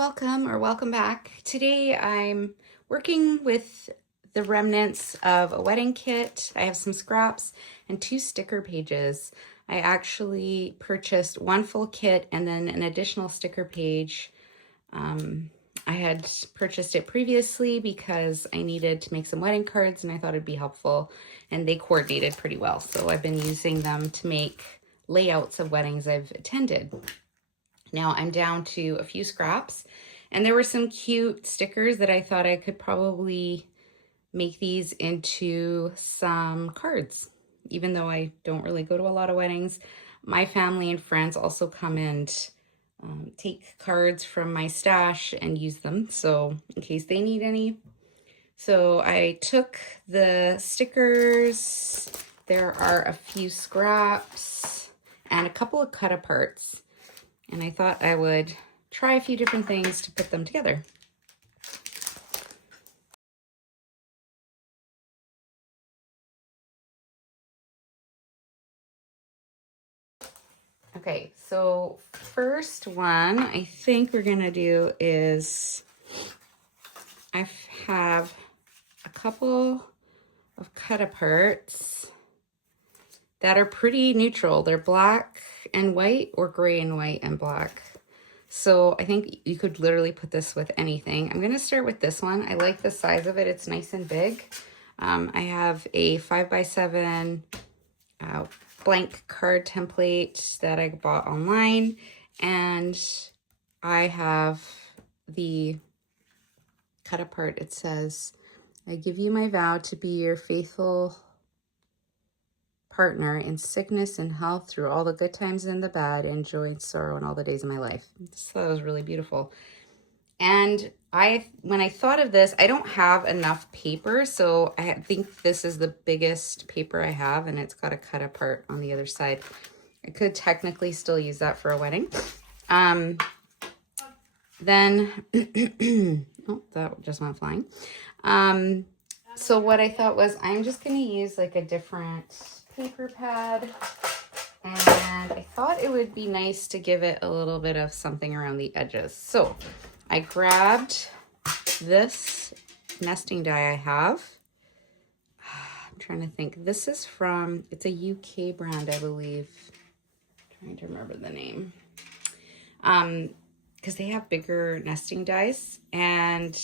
welcome back. Today I'm working with the remnants of a wedding kit. I have some scraps and 2 sticker pages. I actually purchased 1 full kit and then an additional sticker page. I had purchased it previously because I needed to make some wedding cards and I thought it'd be helpful, and they coordinated pretty well. So I've been using them to make layouts of weddings I've attended. Now I'm down to a few scraps, and there were some cute stickers that I thought I could probably make these into some cards. Even though I don't really go to a lot of weddings, my family and friends also come and take cards from my stash and use them, so in case they need any. So I took the stickers, there are a few scraps, and a couple of cut aparts. And I thought I would try a few different things to put them together. Okay, so first one I think we're gonna do is I have a couple of cut aparts that are pretty neutral. They're black and white or gray and white and black. So I think you could literally put this with anything. I'm gonna start with this one. I like the size of it. It's nice and big. I have a 5x7 blank card template that I bought online, and I have the cut apart. It says, "I give you my vow to be your faithful partner in sickness and health, through all the good times and the bad, and joy and sorrow, and all the days of my life." So that was really beautiful. And when I thought of this, I don't have enough paper, so I think this is the biggest paper I have, and it's got a cut apart on the other side. I could technically still use that for a wedding. Then, oh, that just went flying. So what I thought was, I'm just going to use like a different paper pad, and I thought it would be nice to give it a little bit of something around the edges. So I grabbed this nesting die I have. I'm trying to think. This is from, it's a UK brand, I believe. I'm trying to remember the name. Because they have bigger nesting dies, and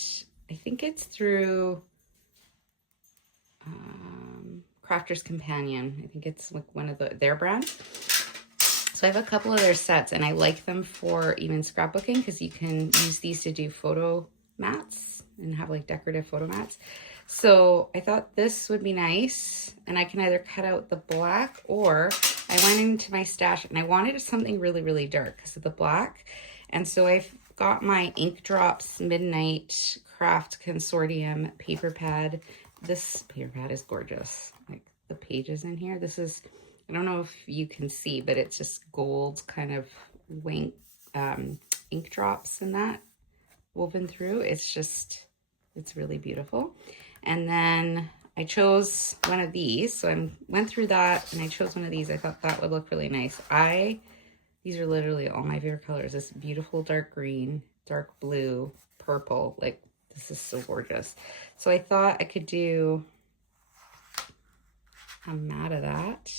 I think it's through Crafter's Companion. I think it's like one of their brands. So I have a couple of their sets, and I like them for even scrapbooking because you can use these to do photo mats and have like decorative photo mats. So I thought this would be nice, and I can either cut out the black, or I went into my stash and I wanted something really, really dark because of the black. And so I've got my Ink Drops Midnight Craft Consortium paper pad. This paper pad is gorgeous. Like the pages in here. This is, I don't know if you can see, but it's just gold kind of ink drops in that woven through. It's really beautiful. And then I chose one of these. So I went through that and I chose one of these. I thought that would look really nice. These are literally all my favorite colors. This beautiful dark green, dark blue, purple. Like, this is so gorgeous. So I thought I could do a mat of that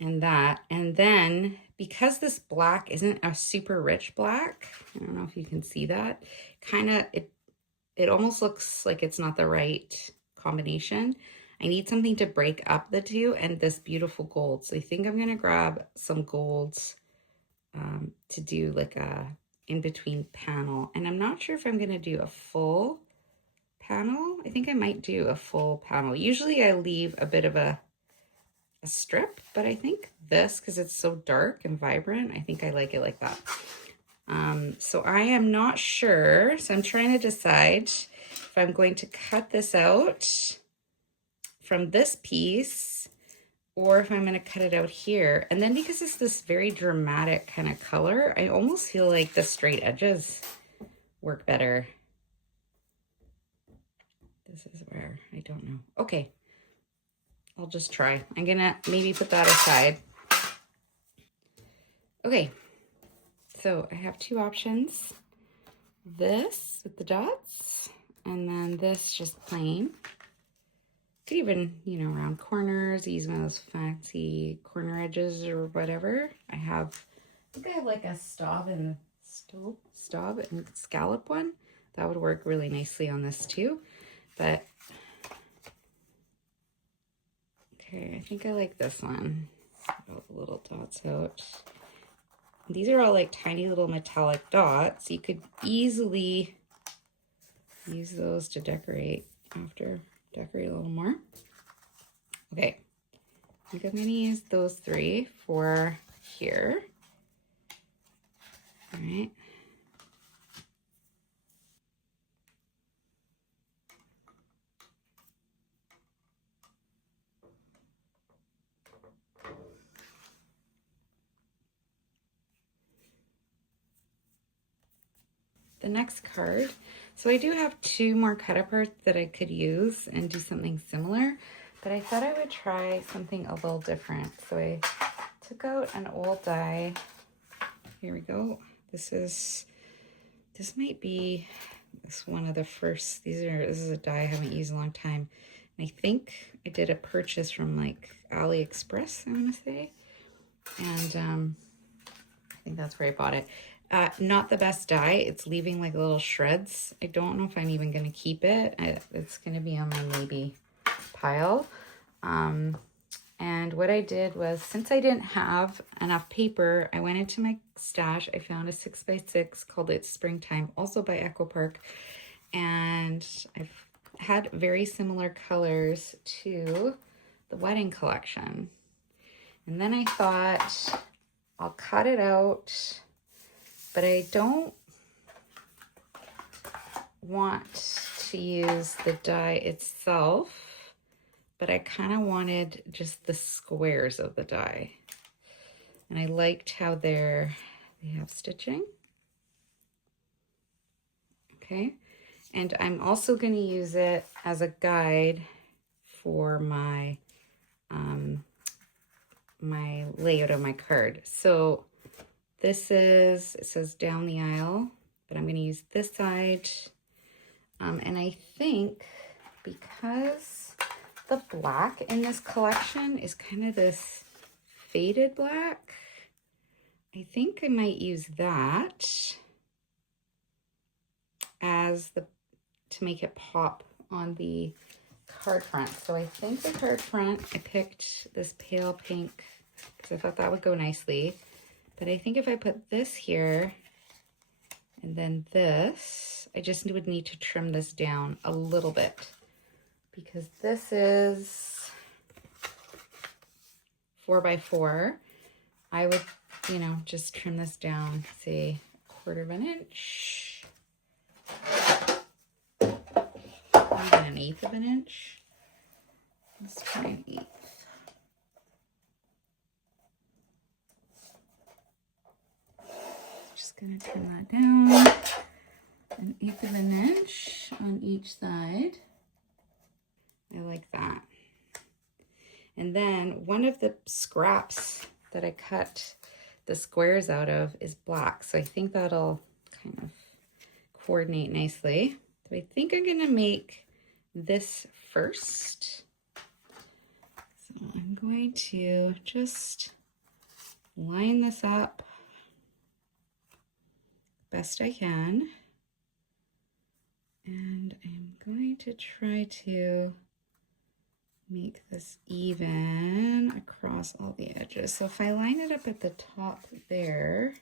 and that. And then, because this black isn't a super rich black, I don't know if you can see that, it almost looks like it's not the right combination. I need something to break up the two, and this beautiful gold. So I think I'm gonna grab some golds to do like a in-between panel. And I'm not sure if I'm gonna do a full panel. I think I might do a full panel. Usually I leave a bit of a strip, but I think this, because it's so dark and vibrant, I think I like it like that. So I am not sure. So I'm trying to decide if I'm going to cut this out from this piece, or if I'm going to cut it out here. And then, because it's this very dramatic kind of color, I almost feel like the straight edges work better. This is where, I don't know. Okay, I'll just try. I'm gonna maybe put that aside. Okay, so I have 2 options. this with the dots, and then this just plain. Could even, you know, round corners, use one of those fancy corner edges or whatever. I think I have like a staub and scallop one. That would work really nicely on this too. But okay, I think I like this one. All the little dots out. These are all like tiny little metallic dots. You could easily use those to decorate after. Decorate a little more. Okay, I think I'm going to use those 3 for here. All right. The next card. So I do have 2 more cut aparts that I could use and do something similar, but I thought I would try something a little different. So I took out an old die. Here we go. This might be one of the first. This is a die I haven't used in a long time. And I think I did a purchase from like AliExpress, I want to say. And I think that's where I bought it. Not the best die. It's leaving like little shreds. I don't know if I'm even going to keep it. It's going to be on my maybe pile. And what I did was, since I didn't have enough paper, I went into my stash. I found a 6x6, called it Springtime, also by Echo Park. And I've had very similar colors to the wedding collection. And then I thought I'll cut it out, but I don't want to use the die itself, but I kind of wanted just the squares of the die. And I liked how they have stitching. Okay. And I'm also going to use it as a guide for my my layout of my card. So it says down the aisle, but I'm going to use this side. And I think because the black in this collection is kind of this faded black, I think I might use that as to make it pop on the card front. So I think the card front, I picked this pale pink because I thought that would go nicely. But I think if I put this here and then this, I just would need to trim this down a little bit because this is 4x4. I would, you know, just trim this down, say 1/4 inch, even 1/8 inch. Let's try 1/8. Just gonna trim that down 1/8 inch on each side. I like that. And then one of the scraps that I cut the squares out of is black. So I think that'll kind of coordinate nicely. So I think I'm gonna make this first. So I'm going to just line this up best I can. And I'm going to try to make this even across all the edges. So if I line it up at the top there,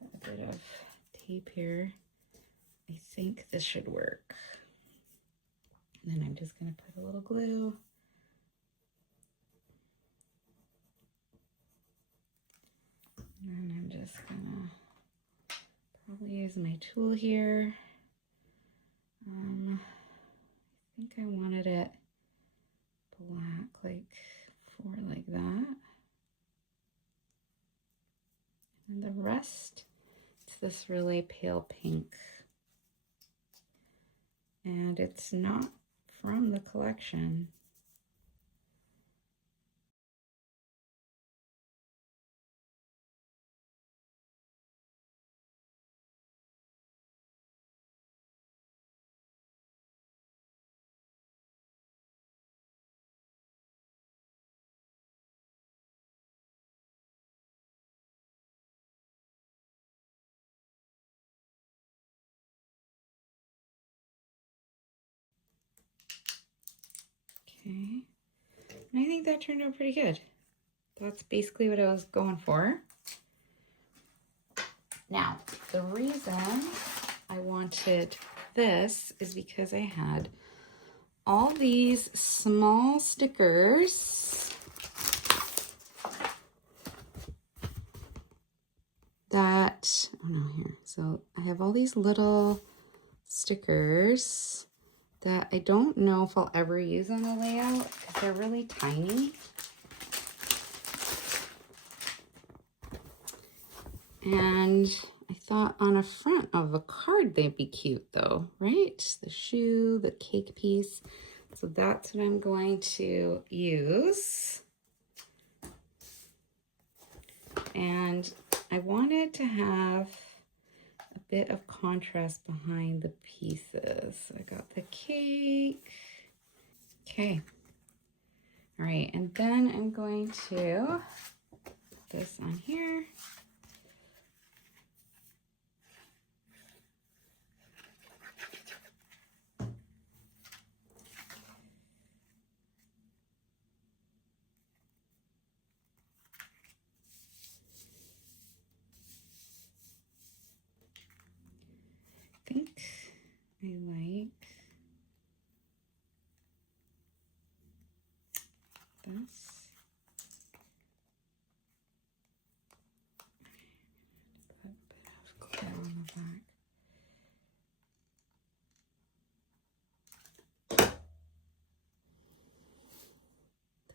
a bit of tape here, I think this should work. And then I'm just going to put a little glue. And I'm just going to probably use my tool here. I think I wanted it black, like that. And the rest, it's this really pale pink. And it's not from the collection. Okay. And I think that turned out pretty good. That's basically what I was going for. Now, the reason I wanted this is because I had all these small stickers that, oh no, here. So I have all these little stickers that I don't know if I'll ever use on the layout because they're really tiny. And I thought on a front of a card they'd be cute though, right? The shoe, the cake piece. So that's what I'm going to use. And I wanted to have a bit of contrast behind the pieces. So I got the cake. Okay. All right, and then I'm going to put this on here. I think I like this. Put a bit of glitter on the back.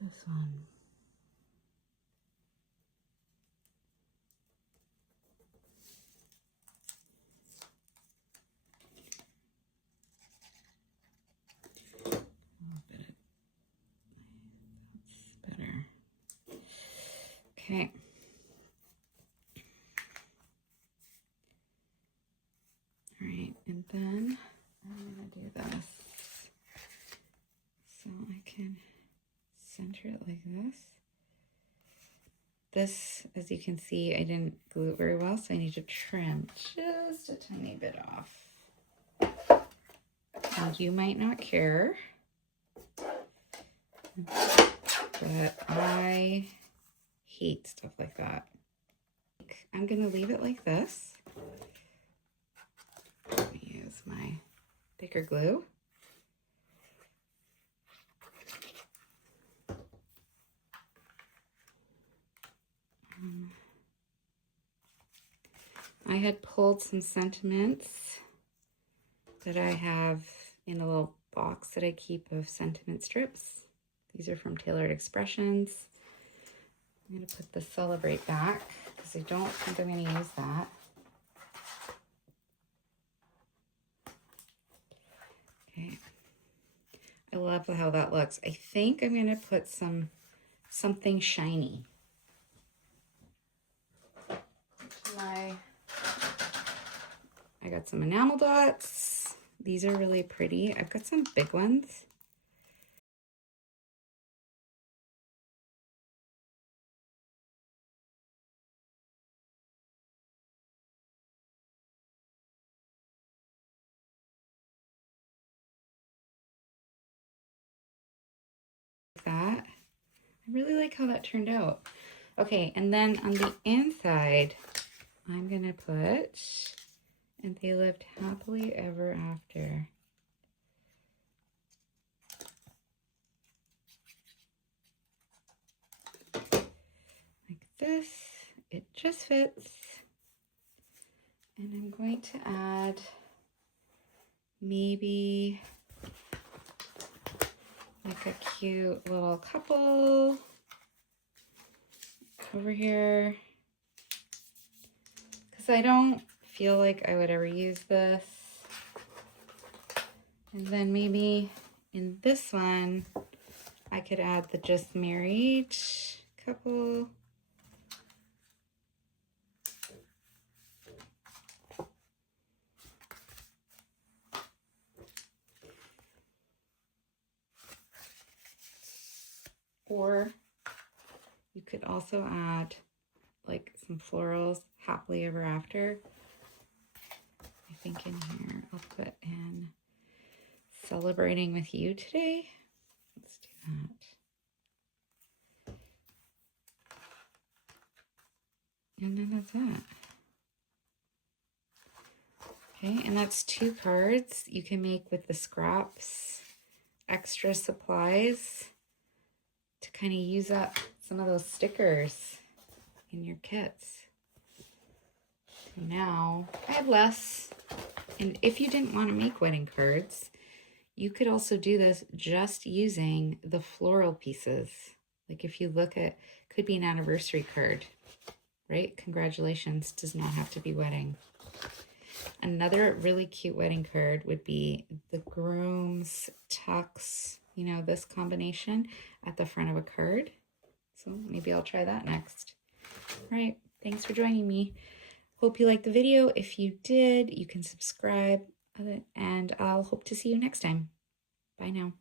This one. A little bit of, that's better. Okay. All right, and then I'm gonna do this so I can center it like this. This, as you can see, I didn't glue it very well, so I need to trim just a tiny bit off. And you might not care, but I hate stuff like that. I'm gonna leave it like this. Let me use my thicker glue. I had pulled some sentiments that I have in a little box that I keep of sentiment strips. These are from Tailored Expressions. I'm going to put the Celebrate back because I don't think I'm going to use that. Okay. I love how that looks. I think I'm going to put something shiny. I got some enamel dots. These are really pretty. I've got some big ones. That. I really like how that turned out. Okay, and then on the inside, I'm gonna put, and they lived happily ever after. Like this, it just fits. And I'm going to add maybe like a cute little couple over here, because I don't feel like I would ever use this. And then maybe in this one, I could add the Just Married couple. Or you could also add like some florals, happily ever after. I think in here I'll put in Celebrating with You today. Let's do that. And then that's that. Okay, and that's 2 cards you can make with the scraps, extra supplies to kind of use up some of those stickers in your kits. Now, I have less, and if you didn't want to make wedding cards, you could also do this just using the floral pieces. Like if you look at, could be an anniversary card, right? Congratulations, does not have to be wedding. Another really cute wedding card would be the groom's tux, you know, this combination at the front of a card. So maybe I'll try that next. All right, thanks for joining me. Hope you liked the video. If you did, you can subscribe, and I'll hope to see you next time. Bye now.